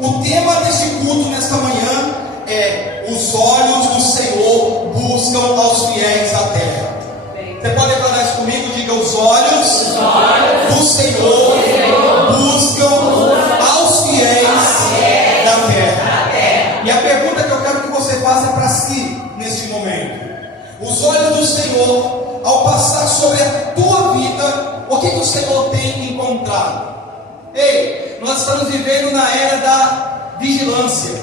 O tema deste culto nesta manhã é: os olhos do Senhor buscam aos fiéis da terra. Você pode declarar isso comigo? Diga: os olhos do Senhor buscam aos fiéis da terra. E a pergunta que eu quero que você faça é para si neste momento: os olhos do Senhor, ao passar sobre a tua vida, o que o Senhor tem encontrado? Ei, nós estamos vivendo na era da vigilância.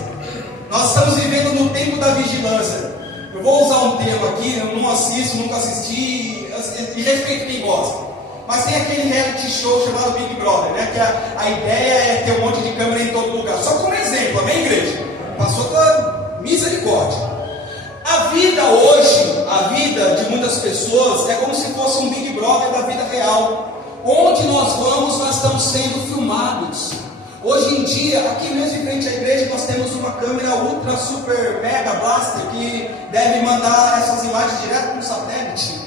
Nós estamos vivendo no tempo da vigilância. Eu vou usar um termo aqui, eu não assisto, nunca assisti, e respeito quem gosta. Mas tem aquele reality show chamado Big Brother, né? Que a ideia é ter um monte de câmera em todo lugar. Só como exemplo, amém, igreja? Passou da misericórdia. A vida hoje, a vida de muitas pessoas é como se fosse um Big Brother da vida real. Onde nós vamos, nós estamos sendo filmados. Hoje em dia, aqui mesmo em frente à igreja, nós temos uma câmera ultra, super, mega blaster que deve mandar essas imagens direto para o satélite.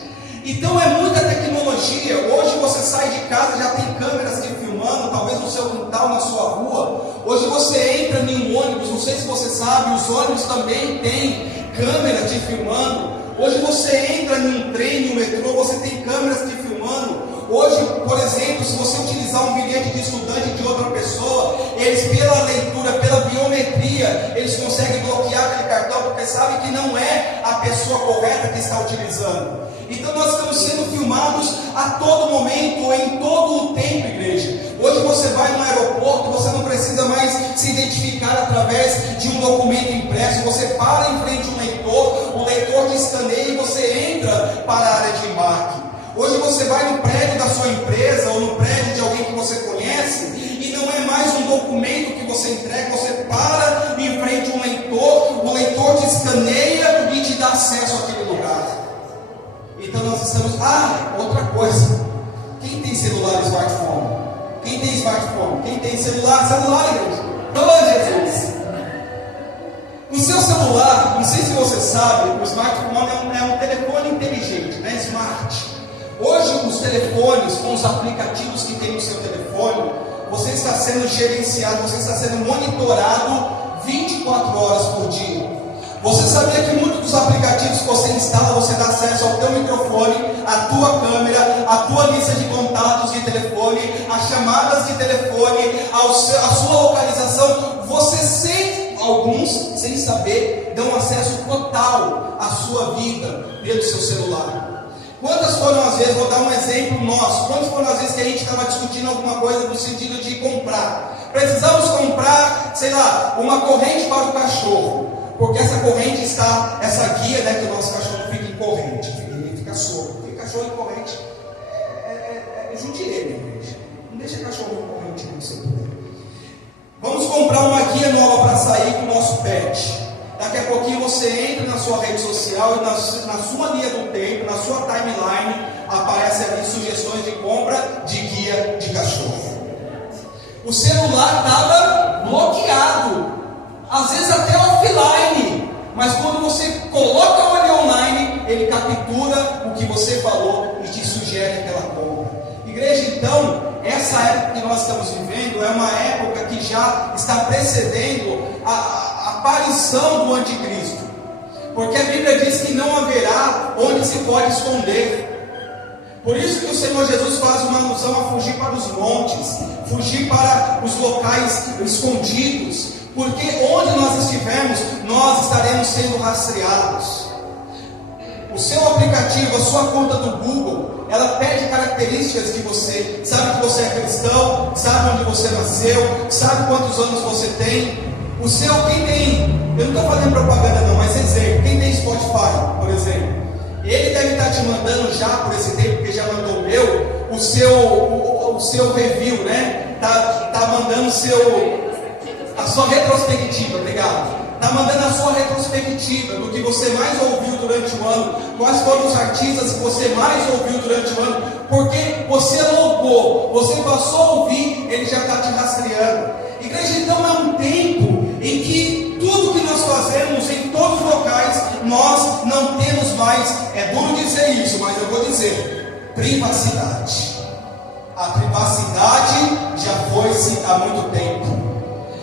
Então é muita tecnologia. Hoje você sai de casa, já tem câmeras te filmando, talvez no seu quintal, na sua rua. Hoje você entra em um ônibus, não sei se você sabe, os ônibus também têm câmera te filmando. Hoje você entra num trem, no metrô, você tem câmeras te filmando. Hoje, por exemplo, se você utilizar um bilhete de estudante de outra pessoa, eles, pela leitura, pela biometria, eles conseguem bloquear aquele cartão, porque sabem que não é a pessoa correta que está utilizando. Então nós estamos sendo filmados a todo momento, em todo o tempo, igreja. Hoje você vai no aeroporto, você não precisa mais se identificar através de um documento impresso. Você para em frente a um leitor, o leitor te escaneia e você entra para a área de embarque. Hoje você vai no prédio da sua empresa ou no prédio de alguém que você conhece e não é mais um documento que você entrega, você para em frente a um leitor, o leitor te escaneia e te dá acesso àquele lugar. Então nós estamos... outra coisa, quem tem celular e smartphone? Quem tem smartphone? Quem tem celular? Celular, igreja? Oh, Jesus! O seu celular, não sei se você sabe, o smartphone é um telefone inteligente, né? Smart. Hoje os telefones, com os aplicativos que tem no seu telefone, você está sendo gerenciado, você está sendo monitorado 24 horas por dia. Você sabia que muitos dos aplicativos que você instala, você dá acesso ao teu microfone, à tua câmera, à tua lista de contatos de telefone, às chamadas de telefone, à sua localização. Você alguns, sem saber, dão acesso total à sua vida pelo seu celular. Quantas foram as vezes, vou dar um exemplo nosso, quantas foram as vezes que a gente estava discutindo alguma coisa no sentido de comprar? Precisamos comprar, sei lá, uma corrente para o cachorro, porque essa corrente está, essa guia, né, que o nosso cachorro fica em corrente, ele fica solto, porque cachorro em corrente é judiaria, gente. Não deixa cachorro em corrente no seu poder. Vamos comprar uma guia nova para sair com o nosso pet. Daqui a pouquinho você entra na sua rede social e na sua linha do tempo, na sua timeline, aparece ali sugestões de compra de guia de cachorro. O celular estava bloqueado, às vezes até offline, mas quando você coloca ele online, ele captura o que você falou e te sugere aquela compra. Igreja, então, essa época que nós estamos vivendo é uma época que já está precedendo a aparição do anticristo, porque a Bíblia diz que não haverá onde se pode esconder. Por isso que o Senhor Jesus faz uma alusão a fugir para os montes, fugir para os locais escondidos, porque onde nós estivermos, nós estaremos sendo rastreados. O seu aplicativo, a sua conta do Google, ela pede características de você. Sabe que você é cristão, sabe onde você nasceu, sabe quantos anos você tem. O seu, quem tem, eu não estou fazendo propaganda não, mas exemplo, quem tem Spotify, por exemplo, ele deve estar te mandando já por esse tempo, porque já mandou o meu, o seu review, né? Tá mandando a sua retrospectiva, obrigado. Está mandando a sua retrospectiva do que você mais ouviu durante o ano, quais foram os artistas que você mais ouviu durante o ano, porque você louvou, você passou a ouvir, ele já está te rastreando. Igreja, então é um tempo em que tudo que nós fazemos em todos os locais, nós não temos mais, é duro dizer isso, mas eu vou dizer, privacidade. A privacidade já foi-se há muito tempo.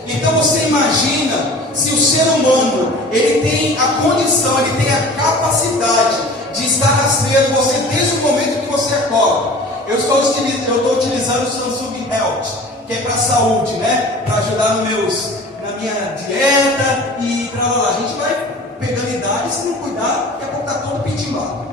Então você imagina se o ser humano ele tem a condição, ele tem a capacidade de estar rastreando você desde o momento que você acorda. Eu estou utilizando o Samsung Health, que é para a saúde, né? Para ajudar na minha dieta e para lá. A gente vai pegando idade, se não cuidar, daqui a pouco está todo pitimbado.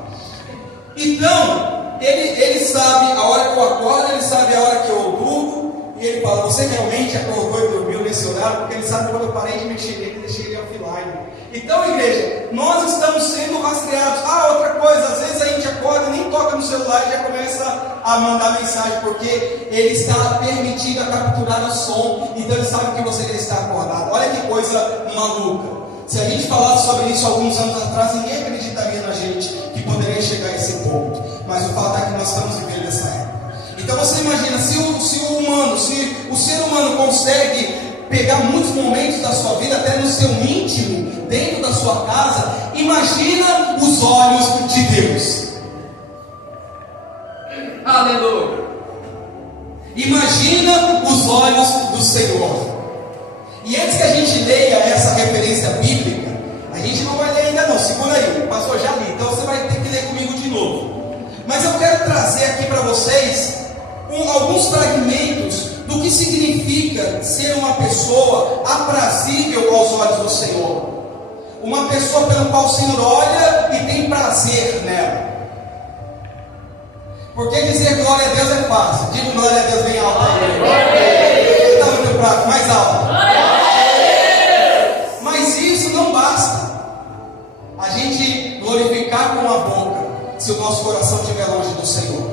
Então, ele sabe a hora que eu acordo, ele sabe a hora que eu durmo. E ele fala, você realmente acordou e dormiu nesse horário? Porque ele sabe quando eu parei de mexer nele, deixei ele offline. Então, igreja, nós estamos sendo rastreados. Outra coisa, às vezes a gente acorda e nem toca no celular e já começa a mandar mensagem, porque ele está permitido a capturar o som, então ele sabe que você está acordado. Olha que coisa maluca. Se a gente falasse sobre isso alguns anos atrás, ninguém acreditaria na gente que poderia chegar a esse ponto. Mas o fato é que nós estamos vivendo essa época. Então você imagina, se o ser humano consegue pegar muitos momentos da sua vida, até no seu íntimo, dentro da sua casa, imagina os olhos de Deus. Aleluia! Imagina os olhos do Senhor. E antes que a gente leia essa referência bíblica, a gente não vai ler ainda não, segura aí, pastor já li, então você vai ter que ler comigo de novo. Mas eu quero trazer aqui para vocês alguns fragmentos do que significa ser uma pessoa aprazível aos olhos do Senhor. Uma pessoa pelo qual o Senhor olha e tem prazer nela. Porque dizer glória a Deus é fácil. Diga glória a Deus bem alto aí. Está muito fraco, mais alto. Mas isso não basta. A gente glorificar com a boca, se o nosso coração estiver longe do Senhor.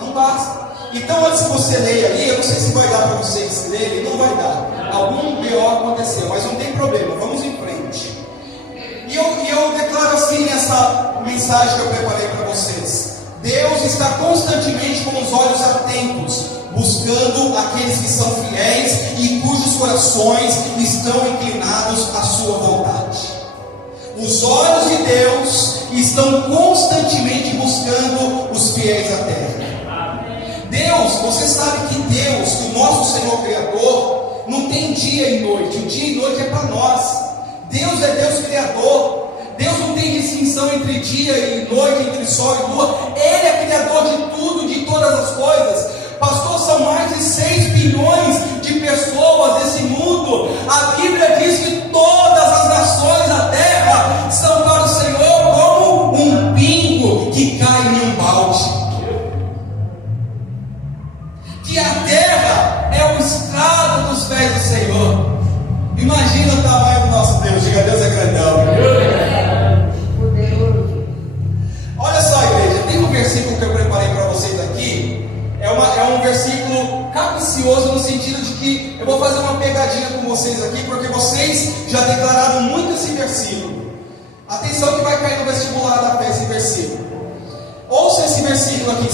Não basta. Então, antes que você leia ali, eu não sei se vai dar para vocês lerem, não vai dar. Algum BO aconteceu, mas não tem problema, vamos em frente. E eu declaro assim nessa mensagem que eu preparei para vocês: Deus está constantemente com os olhos atentos, buscando aqueles que são fiéis e cujos corações estão inclinados à sua vontade. Os olhos de Deus estão constantemente buscando os fiéis à terra. Deus, você sabe que Deus, o nosso Senhor Criador, não tem dia e noite. O dia e noite é para nós. Deus é Deus Criador. Deus não tem distinção entre dia e noite, entre sol e lua. Ele é Criador de tudo, de todas as coisas. Pastor, são mais de 6 bilhões de pessoas nesse mundo. A Bíblia diz que todas as nações da terra são para o Senhor como um pingo que cai em um balde. Que a terra é o estrado dos pés do Senhor. Imagina o tamanho do nosso Deus. Diga, Deus é grandão. Olha só, igreja, tem um versículo que eu preparei para vocês aqui. É um versículo capcioso no sentido de que eu vou fazer uma pegadinha com vocês aqui, porque vocês já declararam muito esse versículo. Atenção que vai cair no vestibular da fé esse versículo. Ouça esse versículo aqui,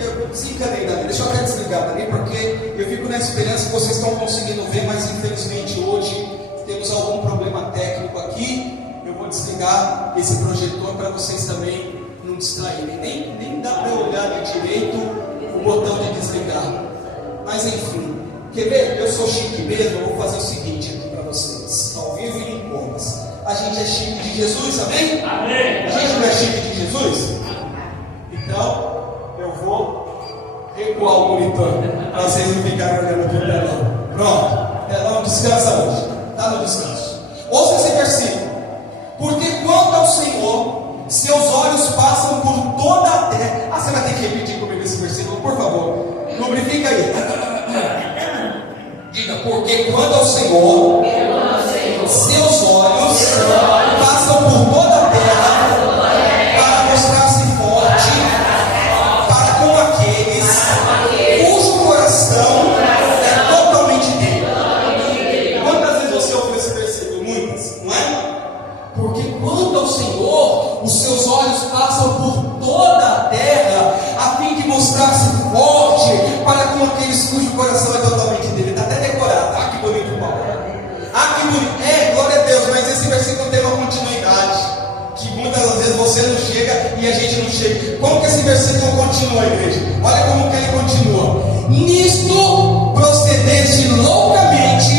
eu desencanei dali, deixa eu até desligar dali, porque eu fico na esperança que vocês estão conseguindo ver, mas infelizmente hoje temos algum problema técnico aqui. Eu vou desligar esse projetor para vocês também não distraírem, nem dá para olhar ali direito o botão de desligar, mas enfim, quer ver? Eu sou chique mesmo, eu vou fazer o seguinte aqui para vocês, ao vivo e em cores. A gente é chique de Jesus, amém? Amém. A gente não é chique de Jesus? Então, eu vou recuar o monitor para vocês não ficarem olhando para o telão. Pronto, telão descansa hoje, está no descanso. Ouça esse versículo: porque quanto ao Senhor, seus olhos passam por toda a terra. Você vai ter que repetir comigo esse versículo, por favor. Lubrifica aí. Diga, porque quanto ao Senhor, seus olhos passam por toda a terra para mostrar-se forte para com aqueles cujo coração é totalmente dele. Quantas vezes você ouviu esse versículo? Muitas, não é? Porque quanto ao Senhor, os seus olhos passam por toda a terra, a fim de mostrar-se forte para com aqueles cujo coração é totalmente dele. Está até decorado. Ah, que bonito, Paulo. Ah, que bonito. Glória a Deus, mas esse versículo tem uma continuidade, que muitas das vezes você não chega e a gente não chega. Como que esse versículo continua, igreja? Olha como que ele continua: nisto procedeste loucamente,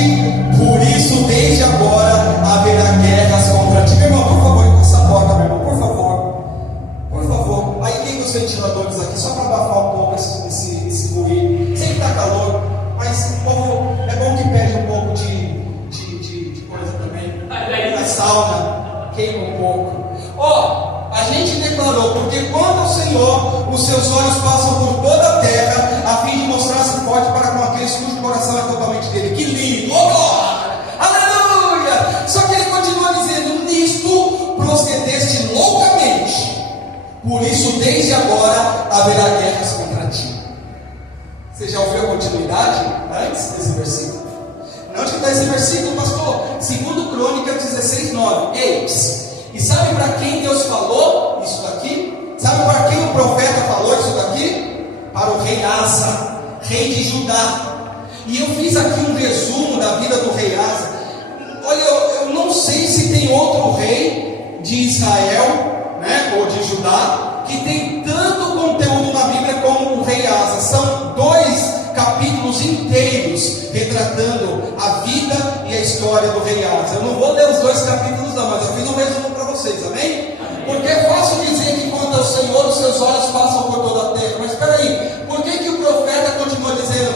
haverá guerras contra ti. Você já ouviu a continuidade antes desse versículo? Onde está esse versículo, pastor? 2 Crônicas 16:9. Eis, e sabe para quem Deus falou isso daqui? Sabe para quem o profeta falou isso daqui? Para o rei Asa, rei de Judá. E eu fiz aqui um resumo da vida do rei Asa. Olha, eu não sei se tem outro rei de Israel, né, ou de Judá, que tem tanto conteúdo na Bíblia como o rei Asa. São 2 capítulos inteiros retratando a vida e a história do rei Asa. Eu não vou ler os 2 capítulos não, mas eu fiz um resumo para vocês, amém? Porque é fácil dizer que quanto ao Senhor os seus olhos passam por toda a terra. Mas espera aí, por que o profeta continua dizendo: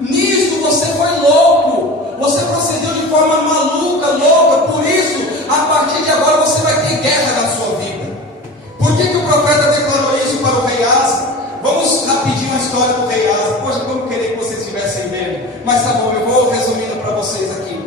nisto você foi louco, você procedeu de forma maluca, louca, por isso a partir de agora você vai ter guerra na sua vida? Por que o profeta declarou isso para o rei Asa? Vamos rapidinho a história do rei Asa. Poxa, como queria que vocês estivessem vendo, mas tá bom, eu vou resumindo para vocês aqui.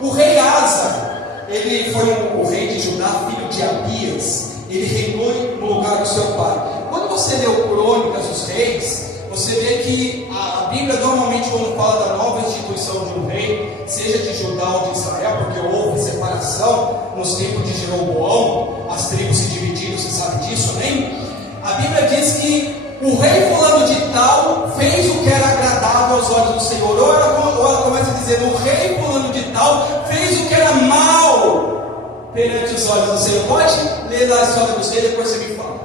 O rei Asa, ele foi o rei de Judá, filho de Abias. Ele reinou no lugar do seu pai. Quando você lê o Crônicas dos Reis, você vê que a Bíblia normalmente, quando fala da nova instituição de um rei, seja de Judá ou de Israel, porque houve separação nos tempos de Jeroboão, as tribos se dividiram, você sabe disso, amém? A Bíblia diz que o rei fulano de tal fez o que era agradável aos olhos do Senhor. Ou ela começa a dizer: o rei fulano de tal fez o que era mal perante os olhos do Senhor. Pode ler lá a história dos reis, depois você me fala.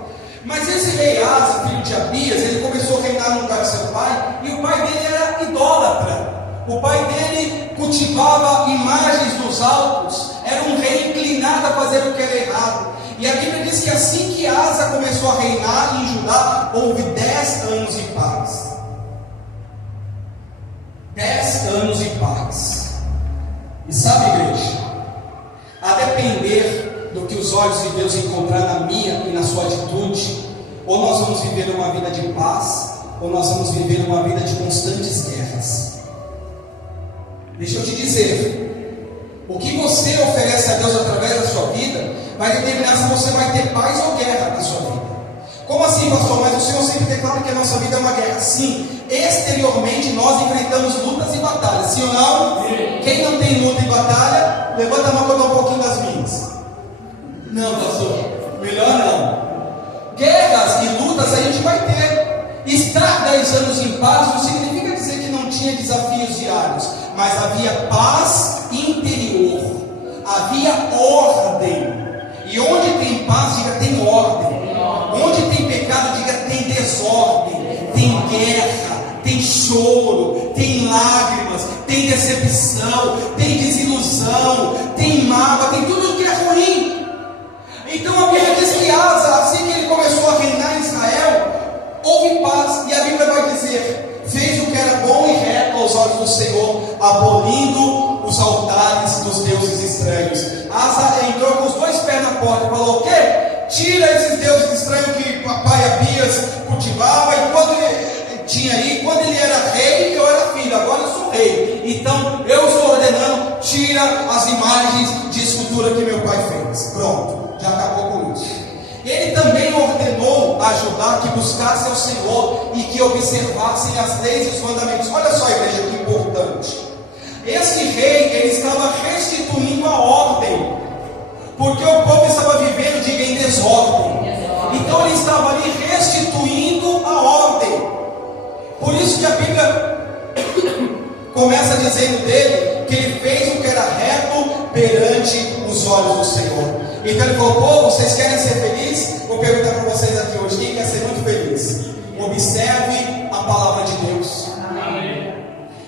Mas esse rei Asa, filho de Abias, ele começou a reinar no lugar do seu pai, e o pai dele era idólatra. O pai dele cultivava imagens dos altos, era um rei inclinado a fazer o que era errado. E a Bíblia diz que assim que Asa começou a reinar em Judá, houve 10 anos em paz. 10 anos em paz. E sabe, igreja, a depender do que os olhos de Deus encontrar na minha e na sua atitude, ou nós vamos viver uma vida de paz, ou nós vamos viver uma vida de constantes guerras. Deixa eu te dizer, o que você oferece a Deus através da sua vida vai determinar se você vai ter paz ou guerra na sua vida. Como assim, pastor? Mas o Senhor sempre declara que a nossa vida é uma guerra. Sim, exteriormente nós enfrentamos lutas e batalhas, sim ou não? Sim. Quem não tem luta e batalha, levanta a mão para dar um pouquinho das minhas. Não, pastor, melhor não. Guerras e lutas a gente vai ter. Estar 10 anos em paz não significa dizer que não tinha desafios diários, mas havia paz interior, havia ordem. E onde tem paz, diga tem ordem. Onde tem pecado, diga tem desordem, tem guerra, tem choro, tem lágrimas, tem decepção, tem desilusão, tem mágoa, tem tudo que é ruim. Então a Bíblia diz que Asa, assim que ele começou a reinar em Israel, houve paz. E a Bíblia vai dizer: fez o que era bom e reto aos olhos do Senhor, abolindo os altares dos deuses estranhos. Asa entrou com os 2 pés na porta e falou: o quê? Tira esses deuses estranhos que papai Abias cultivava. E quando ele tinha aí, quando ele era rei, eu era filho, agora eu sou rei. Então eu estou ordenando: tira as imagens de escultura que meu pai fez. Pronto, já acabou com isso. Ele também ordenou a Judá que buscasse ao Senhor e que observassem as leis e os mandamentos. Olha só, igreja, que importante. Esse rei, ele estava restituindo a ordem, porque o povo estava vivendo, diga, em desordem. Então ele estava ali restituindo a ordem. Por isso que a Bíblia começa dizendo dele que ele fez o que era reto perante os olhos do Senhor. Então ele falou: povo, vocês querem ser felizes? Vou perguntar para vocês aqui hoje: quem quer ser muito feliz? Observe a palavra de Deus. Amém.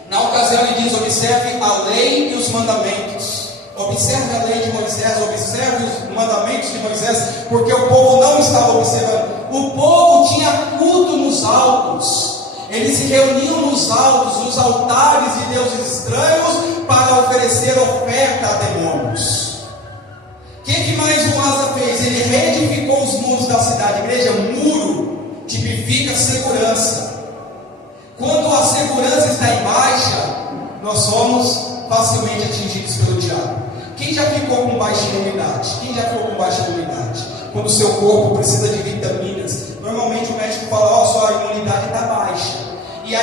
Na ocasião ele diz: observe a lei e os mandamentos. Observe a lei de Moisés, observe os mandamentos de Moisés, porque o povo não estava observando. O povo tinha culto nos altos. Eles se reuniam nos altos, nos altares de deuses estranhos, para oferecer oferta a demônios. O que mais o Asa fez? Ele reedificou os muros da cidade. Igreja, muro tipifica segurança. Quando a segurança está em baixa, nós somos facilmente atingidos pelo diabo. Quem já ficou com baixa imunidade? Quem já ficou com baixa imunidade? Quando o seu corpo precisa de vitaminas, normalmente o médico fala: ó, sua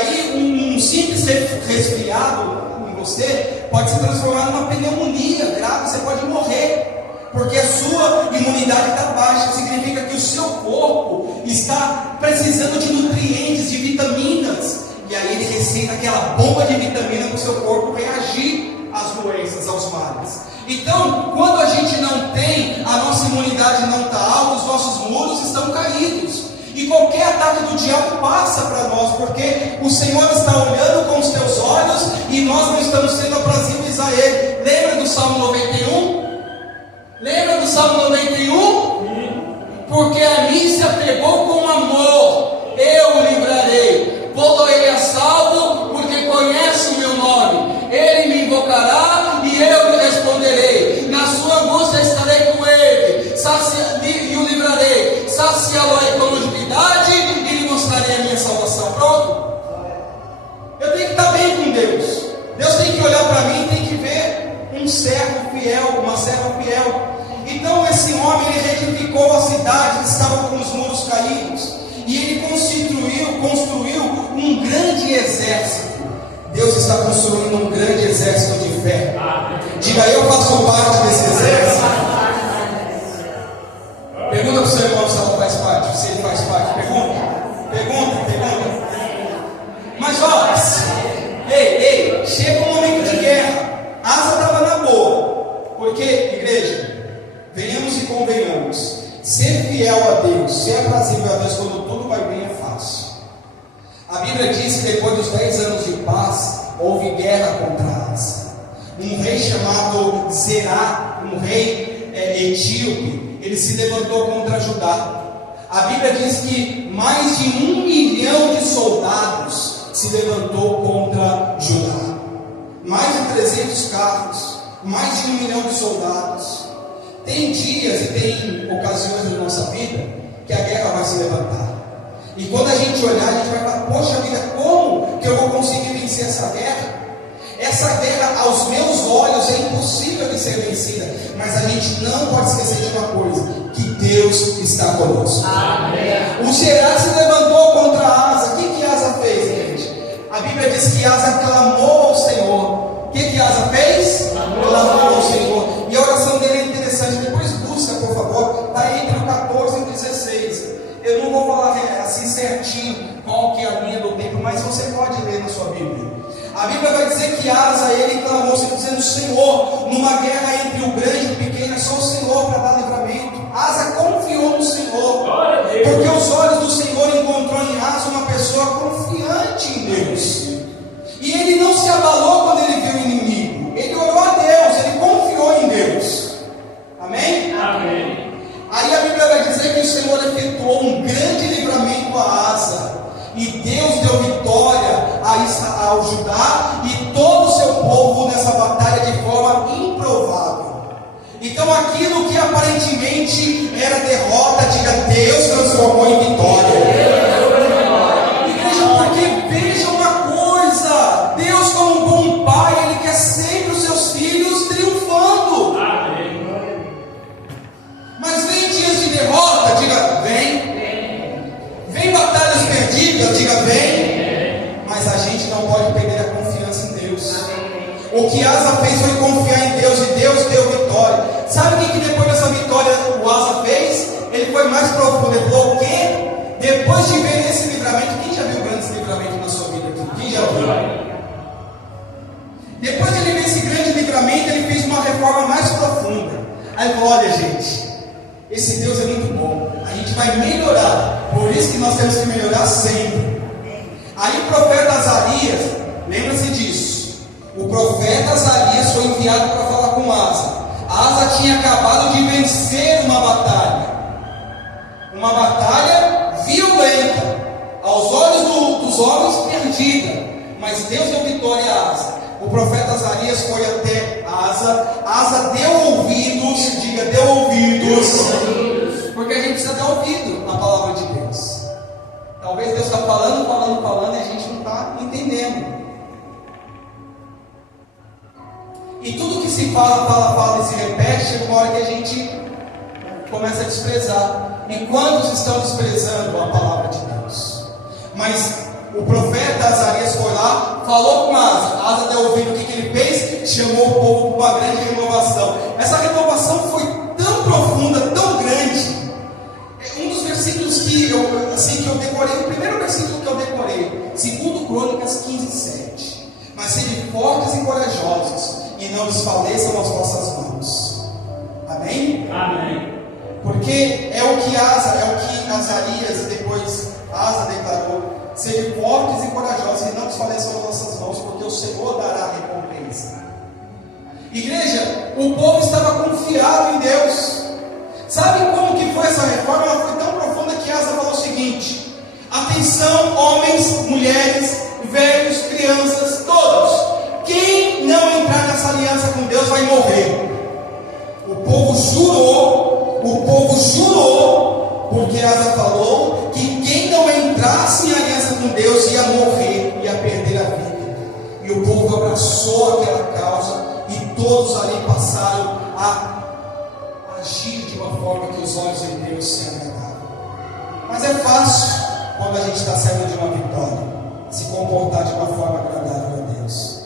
aí um simples resfriado em você pode se transformar numa pneumonia grave, você pode morrer. Porque a sua imunidade está baixa, significa que o seu corpo está precisando de nutrientes, de vitaminas. E aí ele receita aquela bomba de vitamina para o seu corpo reagir às doenças, aos males. Então, quando a gente não tem, a nossa imunidade não está alta, os nossos muros estão caídos. E qualquer ataque do diabo passa para nós, porque o Senhor está olhando com os teus olhos e nós não estamos sendo aprazíveis a Ele. Lembra do Salmo 91? Lembra do Salmo 91? Porque a mim se apegou com amor, eu o livrarei, vou ele a salvo, porque conhece o meu nome. Ele me invocará e eu lhe responderei. Na sua angústia estarei com ele, e o livrarei, saciá-lo-ei com longevidade e lhe mostrarei a minha salvação. Pronto? Eu tenho que estar bem com Deus. Deus tem que olhar para mim, tem que ver um servo fiel, uma serva fiel. Então esse homem, ele reedificou a cidade que estava com os muros caídos, e ele construiu um grande exército. Deus está construindo um grande exército de fé. Diga, eu faço parte desse exército. Pergunta para o seu irmão se ela faz parte, se ele faz parte. Pergunta. Mas olha, chega um momento de guerra. Asa estava na boa. Porque, igreja, venhamos e convenhamos, ser fiel a Deus, ser aprazível a Deus quando tudo vai bem é fácil. A Bíblia diz que depois dos 10 anos de paz, houve guerra contra Asa. Um rei chamado Zerá, um rei etíope, ele se levantou contra Judá. A Bíblia diz que mais de 1 milhão de soldados se levantou contra Judá. Mais de 300 carros, mais de 1 milhão de soldados. Tem dias e tem ocasiões na nossa vida que a guerra vai se levantar. E quando a gente olhar, a gente vai falar, poxa vida, como que eu vou conseguir vencer essa guerra? Essa guerra, aos meus olhos, é impossível de ser vencida. Mas a gente não pode esquecer de uma coisa, que Deus está conosco. Amém. O Zerá se levantou contra Asa. O que Asa fez, gente? A Bíblia diz que Asa clamou ao Senhor. O que Asa fez? Clamou ao Senhor. E a oração dele é interessante. Depois busca, por favor. Está entre o 14 e o 16. Eu não vou falar assim certinho qual que é a linha do tempo, mas você pode ler na sua Bíblia. A Bíblia vai dizer que Asa, ele clamou, dizendo, Senhor, numa guerra entre o grande e o pequeno, é só o Senhor para dar livramento. Asa confiou no Senhor, porque os olhos do Senhor encontrou em Asa uma pessoa confiante em Deus. E ele não se abalou quando ele viu o inimigo. Ele orou a Deus, ele confiou em Deus. Amém? Amém. Aí a Bíblia vai dizer que o Senhor efetuou um grande livramento a Asa. E Deus deu vitória ao Judá e todo o seu povo nessa batalha de forma improvável. Então aquilo que aparentemente era derrota, diga, Deus transformou em vitória. Igreja, porque veja uma coisa, Deus como um bom pai, Ele quer sempre os seus filhos triunfando. Mas vem dias de derrota, diga, vem. Vem batalhas perdidas, diga, vem. Mas a gente não pode perder a confiança em Deus. O que Asa fez foi confiar em Deus, e Deus deu vitória. Sabe o que depois dessa vitória o Asa fez? Ele foi mais profundo. Ele falou, o quê? Depois de ver esse livramento, quem já viu grandes livramentos na sua vida aqui? Quem já viu? Depois de ele ver esse grande livramento, ele fez uma reforma mais profunda. Aí ele falou, olha gente, esse Deus é muito bom, a gente vai melhorar, por isso que nós temos que melhorar sempre. Aí o profeta Azarias, lembra-se disso, o profeta Azarias foi enviado para falar com Asa. Asa tinha acabado de vencer uma batalha violenta, aos olhos dos homens perdida, mas Deus deu vitória a Asa. O profeta Azarias foi até Asa deu ouvidos, diga, deu ouvidos, porque a gente precisa dar ouvido à palavra de Deus. Talvez Deus está falando e a gente não está entendendo. E tudo que se fala e se repete, chega uma hora que a gente começa a desprezar. E quantos estão desprezando a palavra de Deus? Mas o profeta Azarias foi lá, falou com Asa. Asa deu ouvido, o que ele fez? Chamou o povo para uma grande renovação. Essa renovação foi tão profunda, tão grande. Um dos versículos que eu decorei, o primeiro versículo que eu decorei, 2 Crônicas 15:7. Mas sede fortes e corajosos, e não desfaleçam as vossas mãos. Amém? Amém. Porque é o que Azarias e depois Asa declarou: sede fortes e corajosos, e não desfaleçam as vossas mãos, porque o Senhor dará recompensa. Igreja, o povo estava confiado em Deus. Sabe como que foi essa reforma? Ela foi tão profunda que Asa falou o seguinte: atenção, homens, mulheres, velhos, crianças, todos. Quem não entrar nessa aliança com Deus vai morrer. O povo jurou, porque Asa falou que quem não entrasse em aliança com Deus ia morrer, ia perder a vida. E o povo abraçou aquela causa, e todos ali passaram a agir de uma forma que os olhos de Deus se agradavam. Mas é fácil, quando a gente está saindo de uma vitória, se comportar de uma forma agradável a Deus,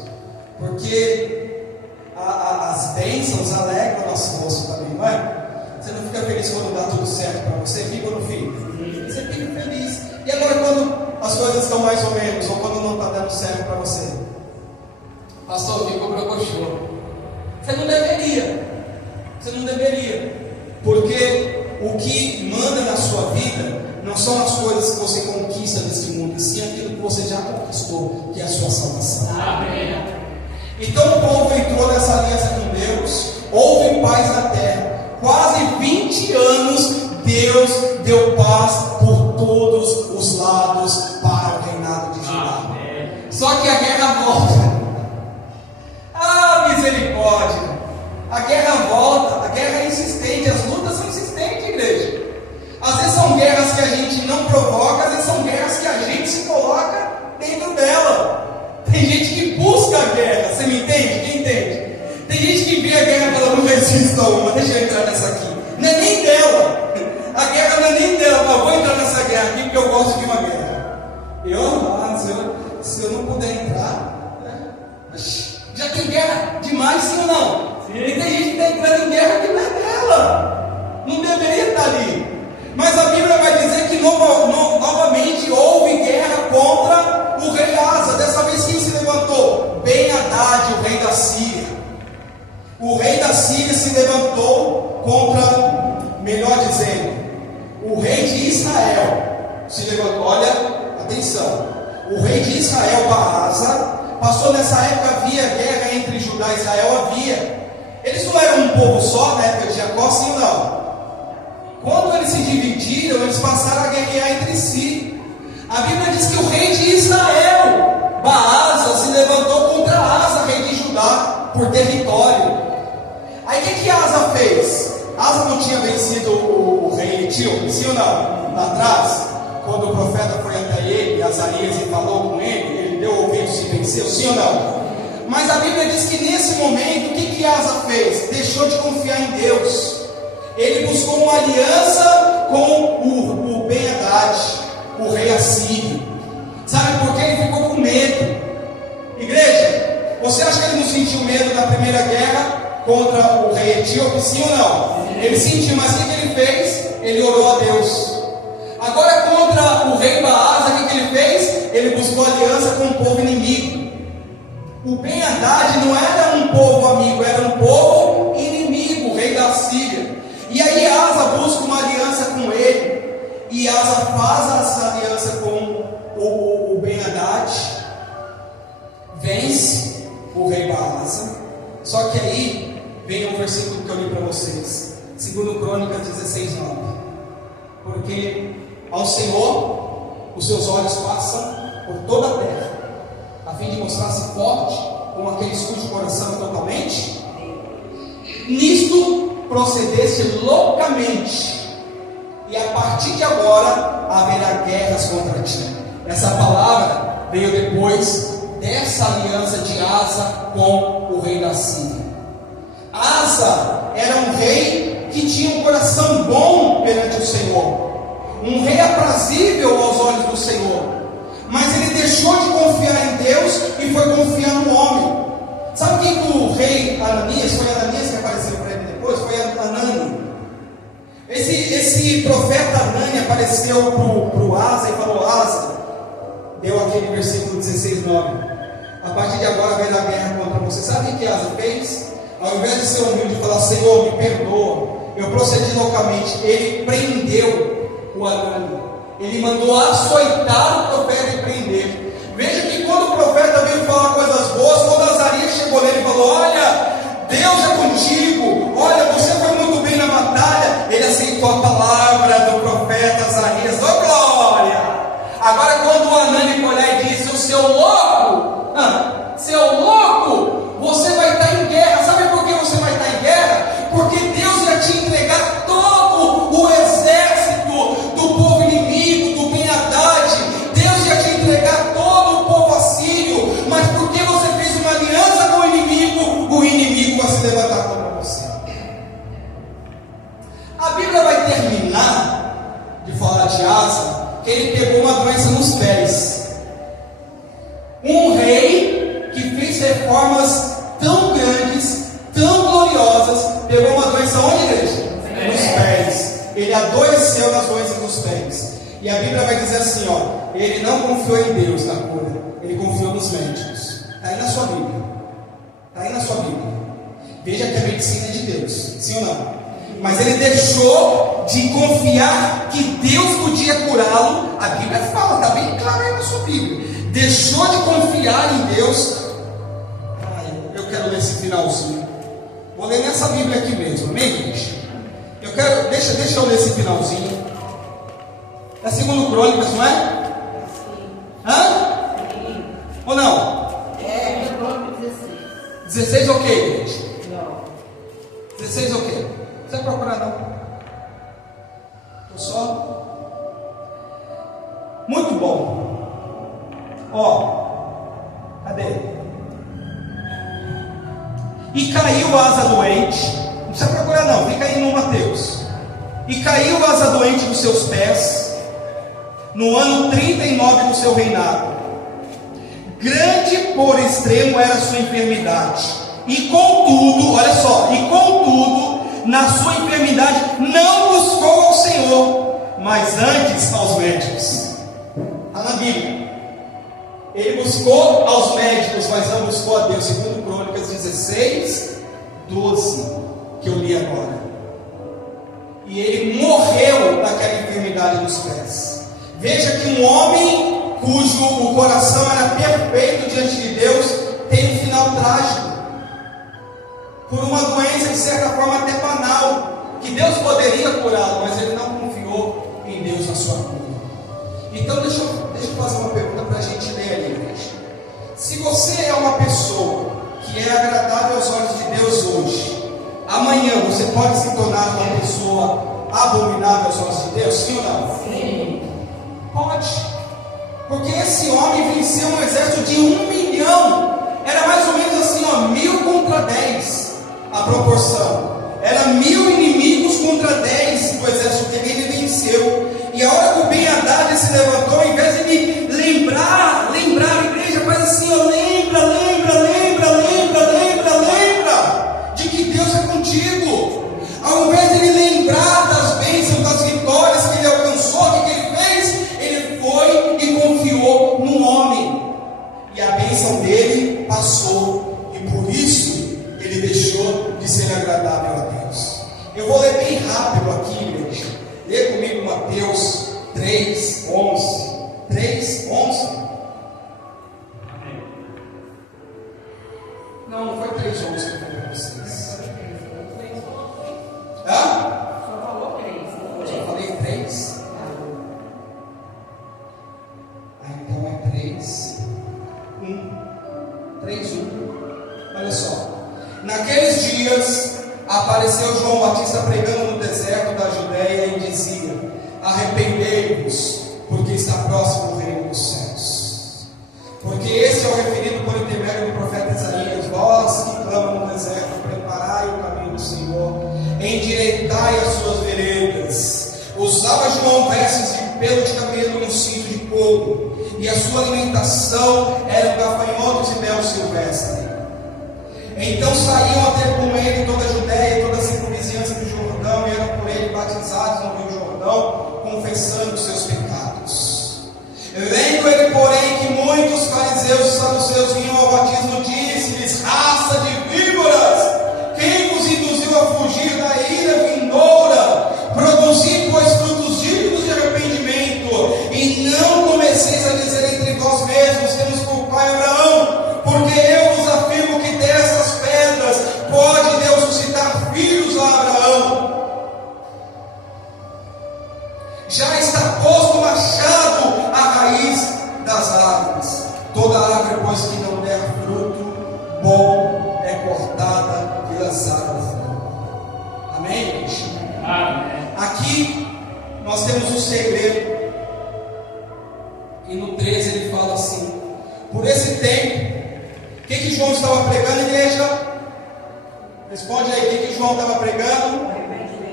porque as bênçãos alegram o nosso rosto também, não é? Você não fica feliz quando dá tudo certo para você? Fica ou não fica? Você fica feliz. E agora quando as coisas estão mais ou menos, ou quando não está dando certo para você? Pastor, ficou brocochô. Você não deveria, porque o que manda na sua vida não são as coisas que você conquista desse mundo, e sim aquilo que você já conquistou, que é a sua salvação. Amém. Então o povo entrou nessa aliança com Deus, houve paz na terra. Quase 20 anos Deus deu paz por todos os lados para o reinado de Judá. Amém. Só que a guerra volta. Ah, misericórdia! A guerra volta, a guerra é insistente, as lutas são insistentes, igreja. Às vezes são guerras que a gente não provoca, às vezes são guerras que a gente se coloca dentro dela. Tem gente que busca a guerra, você me entende? Quem entende? Tem gente que vê a guerra e fala: não resisto a uma, deixa eu entrar nessa aqui. Não é nem dela, a guerra não é nem dela, mas vou entrar nessa guerra aqui porque eu gosto de uma guerra. Se eu não puder entrar, já tem guerra demais, sim ou não? Sim. E tem gente que está entrando em guerra que não é dela, não deveria estar ali. Mas a Bíblia vai dizer que novamente houve guerra contra o rei Asa. Dessa vez quem se levantou? Ben-Hadad, o rei da Síria. O rei da Síria se levantou contra, melhor dizendo, o rei de Israel se levantou. Olha, atenção, o rei de Israel, Baasa, passou nessa época, havia guerra entre Judá e Israel, eles não eram um povo só na época de Jacó, sim ou não? Quando eles se dividiram, eles passaram a guerrear entre si. A Bíblia diz que o rei de Israel, Baasa, se levantou contra Asa, rei de Judá, por território. Aí o que Asa fez? Asa não tinha vencido o rei Etíope, sim ou não? Lá atrás, quando o profeta foi até ele, Azarias, e falou com ele deu ouvidos e venceu, sim ou não? Mas a Bíblia diz que nesse momento, o que Asa fez? Deixou de confiar em Deus. Ele buscou uma aliança com o Ben-Hadad, o rei assírio. Sabe por quê? Ele ficou com medo. Igreja, você acha que ele não sentiu medo na primeira guerra contra o rei etíope, sim ou não? Ele sentiu, mas o que ele fez? Ele orou a Deus. Agora contra o rei Baasa, o que ele fez? Ele buscou aliança com o povo inimigo. O Ben-Hadad não era um povo amigo, era um povo inimigo, o rei da Síria. E aí Asa busca uma aliança com ele, e Asa faz essa aliança com o Ben-Hadad, vence o rei Baasa. Só que aí vem o versículo que eu li para vocês, 2 Crônicas 16:9. Porque ao Senhor os seus olhos passam por toda a terra, a fim de mostrar-se forte com aqueles cujo coração é totalmente. Nisto procedeste loucamente, e a partir de agora haverá guerras contra ti. Essa palavra veio depois dessa aliança de Asa com o rei da Síria. Asa era um rei que tinha um coração bom perante o Senhor, um rei aprazível aos olhos do Senhor. mas ele deixou de confiar em Deus e foi confiar no homem. Sabe quem que o rei Ananias, foi Ananias que apareceu para ele depois? Foi Anani. Esse profeta Anani apareceu para o Asa e falou: Asa, deu aquele versículo 16:9. A partir de agora vai dar guerra contra você. Sabe o que Asa fez? Ao invés de ser humilde e falar: Senhor, me perdoa, eu procedi loucamente, ele prendeu o Anani. Ele mandou açoitar o profeta e prender. Veja que quando o profeta veio falar coisas boas, quando Azarias chegou nele e falou: olha, Deus é contigo, olha, você foi muito bem na batalha, ele aceitou a palavra do profeta Azarias. Oh glória! Agora quando o Anani foi lá e disse: o seu louco, você vai estar em guerra. Sabe por que você vai estar em guerra? Porque Deus ia te entregar todo o exército do povo inimigo, do Ben-Hadad. Deus ia te entregar todo o povo assírio, mas porque você fez uma aliança com o inimigo vai se levantar contra você. A Bíblia vai terminar de falar de Asa, que ele pegou uma doença nos pés. Um rei que fez reformas tão grandes, tão gloriosas, pegou uma doença onde, igreja? Nos pés. Ele adoeceu nas doenças dos pés. E a Bíblia vai dizer assim, ó: ele não confiou em Deus na cura, ele confiou nos médicos. Está aí na sua Bíblia. Está aí na sua Bíblia. Veja que a medicina é de Deus, sim ou não? Mas ele deixou de confiar que Deus podia curá-lo. A Bíblia fala, está bem claro aí na sua Bíblia. Deixou de confiar em Deus. Eu quero ler esse finalzinho. Vou ler nessa Bíblia aqui mesmo, amém, gente? Deixa eu ler esse finalzinho. É 2 Crônicas, não é? Sim. Ou não? É 16. 16 ok, gente? Não. 16 ok. Não precisa procurar não. Tô só. Muito bom. Ó, cadê? E caiu Asa doente. Não precisa procurar não, fica aí no Mateus. E caiu Asa doente dos seus pés, no ano 39 do seu reinado. Grande por extremo era a sua enfermidade. E contudo, olha só, na sua enfermidade não buscou ao Senhor, mas antes aos médicos. Está na Bíblia. Ele buscou aos médicos, mas não buscou a Deus. 2 Crônicas 16, 12, que eu li agora. E ele morreu daquela enfermidade dos pés. Veja que um homem cujo o coração era perfeito diante de Deus tem um final trágico, por uma doença de certa forma até banal, que Deus poderia curá-lo, mas ele não confiou em Deus na sua cura. Então deixa eu fazer uma pergunta para a gente ler ali, igreja. Se você é uma pessoa que é agradável aos olhos de Deus hoje, amanhã você pode se tornar uma pessoa abominável aos olhos de Deus, sim ou não? Sim. Pode, porque esse homem venceu um exército de 1 milhão, era mais ou menos assim, ó, 1000 contra 10, a proporção, era 1000 inimigos contra 10 do exército dele, ele venceu. E a hora que o Ben-Hadad se levantou, ao invés de ele lembrar, a igreja faz assim, ó, lembra, de que Deus é contigo. Ao invés de ele lembrar das bênçãos, das vitórias que ele alcançou, o que ele fez? Ele foi e confiou no homem, e a bênção dele passou, e por isso ele deixou de ser agradável a Deus. Eu vou ler bem rápido aqui, igreja. Lê comigo Mateus 3:11. 3:11. Não foi 3:11 que eu falei para vocês. Só falou 3. Eu já falei 3. Então é 3:1. 3:1. Olha só. Naqueles dias apareceu João Batista pregando no deserto da Judéia e dizia: arrependei-vos, porque está próximo o reino dos céus. Porque esse é o referido por intermédio do profeta Isaías: vós que clamam no deserto, preparai o caminho do Senhor, endireitai as suas veredas. Usava João vestes de pelo de camelo e um cinto de couro, e a sua alimentação eram gafanhotos e mel silvestre. Então saíam a ter com ele toda a Judéia e toda a circunvizinhança do Jordão, e eram por ele batizados no Rio Jordão, confessando seus pecados. Vendo ele, porém, que muitos fariseus e saduceus vinham ao batismo, disse-lhes: raça de víboras, quem vos induziu a fugir da ira vindoura? Produzi, pois, frutos dignos de arrependimento, e não comeceis a dizer entre vós mesmos: temos por pai Abraão. Porque eu vos afirmo que dessas pedras pode Deus suscitar filhos a Abraão. Já está posto o machado à raiz das árvores. Toda árvore, pois, que não der fruto bom, é cortada e lançada no fogo. Amém, gente? Amém. Aqui nós temos um segredo. E no 13 ele fala assim: por esse tempo, o que João estava pregando, igreja? Responde aí, o que João estava pregando?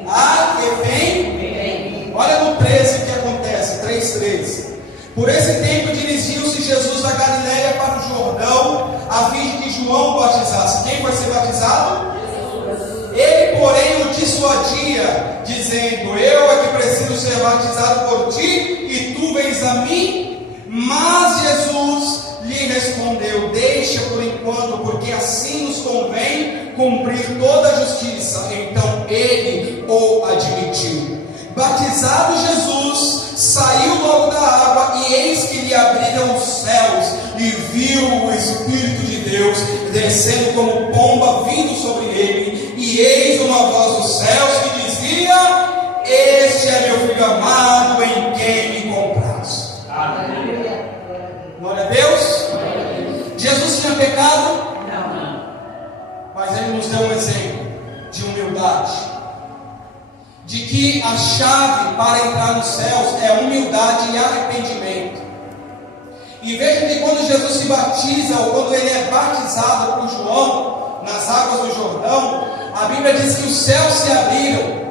Arrependimento. Olha no 13 o que acontece, 3:13. Por esse tempo dirigiu-se Jesus da Galiléia para o Jordão, a fim de que João o batizasse. Quem vai ser batizado? Jesus. Ele, porém, o dissuadia, dizendo: eu é que preciso ser batizado por ti, e tu vens a mim? Mas Jesus lhe respondeu: deixa por enquanto, porque assim nos convém cumprir toda a justiça. Então ele o admitiu. Batizado Jesus, saiu logo da água, e eis que lhe abriram os céus, e viu o Espírito de Deus descendo como pomba vindo sobre ele, e eis uma voz dos céus que dizia: este é meu filho amado, em quem me comprazo. Aleluia. Glória a Deus. Jesus tinha pecado? Não. Mas ele nos deu um exemplo de humildade, de que a chave para entrar nos céus é humildade e arrependimento. E veja que quando Jesus se batiza, ou quando ele é batizado por João nas águas do Jordão, a Bíblia diz que os céus se abriram,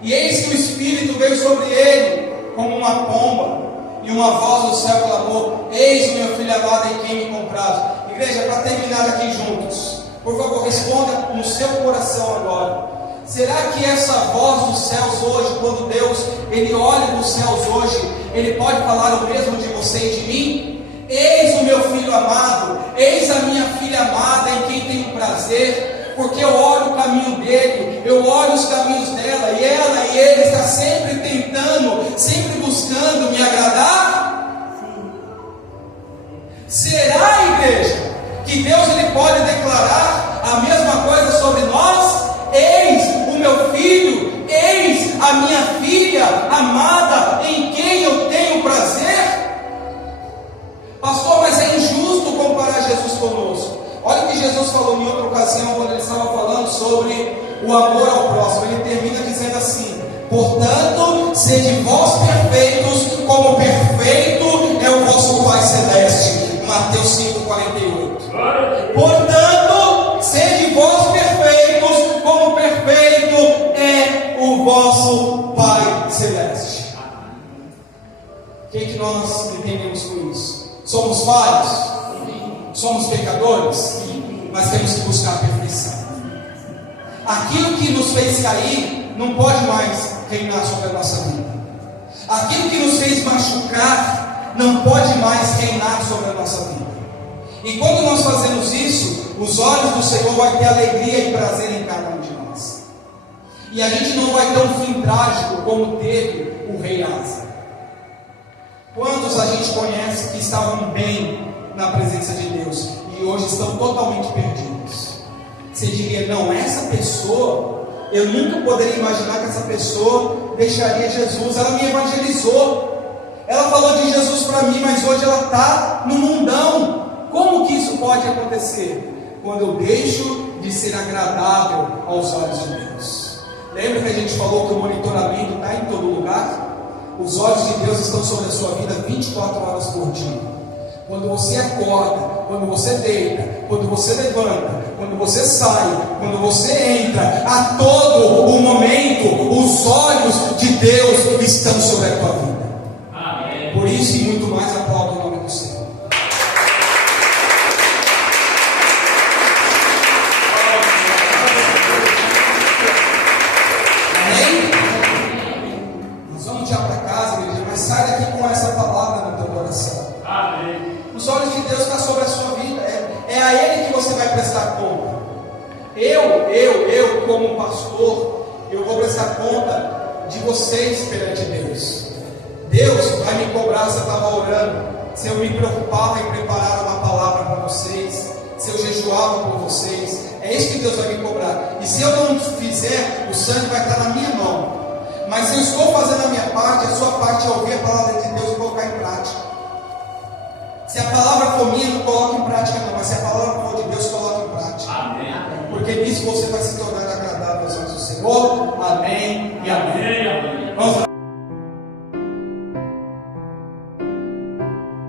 e eis que o Espírito veio sobre ele como uma pomba, e uma voz do céu clamou: eis o meu filho amado, em quem me comprazo. Igreja, para terminar aqui juntos, por favor, responda no seu coração agora: será que essa voz dos céus hoje, quando Deus ele olha dos céus hoje, ele pode falar o mesmo de você e de mim? Eis o meu filho amado, eis a minha filha amada, em quem tenho prazer. Porque eu olho o caminho dele, eu olho os caminhos dela, e ela e ele está sempre tentando, sempre buscando me agradar? Sim. Será, igreja, que Deus ele pode declarar a mesma coisa sobre nós? Eis o meu filho, eis a minha filha amada, em quem eu tenho prazer? Pastor, mas é injusto comparar Jesus conosco. Olha o que Jesus falou em outra ocasião, quando ele estava falando sobre o amor ao próximo. Ele termina dizendo assim: portanto, sede vós perfeitos, como perfeito é o vosso Pai Celeste. Mateus 5:48. Portanto, sede vós perfeitos, como perfeito é o vosso Pai Celeste. O que nós entendemos com isso? Somos falhos? Somos pecadores, mas temos que buscar a perfeição. Aquilo que nos fez cair não pode mais reinar sobre a nossa vida. Aquilo que nos fez machucar não pode mais reinar sobre a nossa vida. E quando nós fazemos isso, os olhos do Senhor vão ter alegria e prazer em cada um de nós. E a gente não vai ter um fim trágico como teve o rei Asa. Quantos a gente conhece que estavam bem na presença de Deus e hoje estão totalmente perdidos? Você diria: não, essa pessoa, eu nunca poderia imaginar que essa pessoa deixaria Jesus. Ela me evangelizou, ela falou de Jesus para mim, mas hoje ela está no mundão. Como que isso pode acontecer? Quando eu deixo de ser agradável aos olhos de Deus. Lembra que a gente falou que o monitoramento está em todo lugar? Os olhos de Deus estão sobre a sua vida 24 horas por dia. Quando você acorda, quando você deita, quando você levanta, quando você sai, quando você entra, a todo o momento, os olhos de Deus estão sobre a tua vida. Amém. Por isso e muito mais, aplaudo o nome do Senhor. você vai prestar conta? Eu como pastor, eu vou prestar conta de vocês perante Deus. Deus vai me cobrar se eu estava orando, se eu me preocupava em preparar uma palavra para vocês, se eu jejuava por vocês. É isso que Deus vai me cobrar. E se eu não fizer, o sangue vai estar na minha mão. Mas se eu estou fazendo a minha parte, a sua parte é ouvir a palavra de Deus e colocar em prática. Se a palavra for minha, não coloque em prática não. Mas se a palavra for de Deus, coloque em prática. Amém. Porque nisso você vai se tornar agradável aos olhos do Senhor. Amém.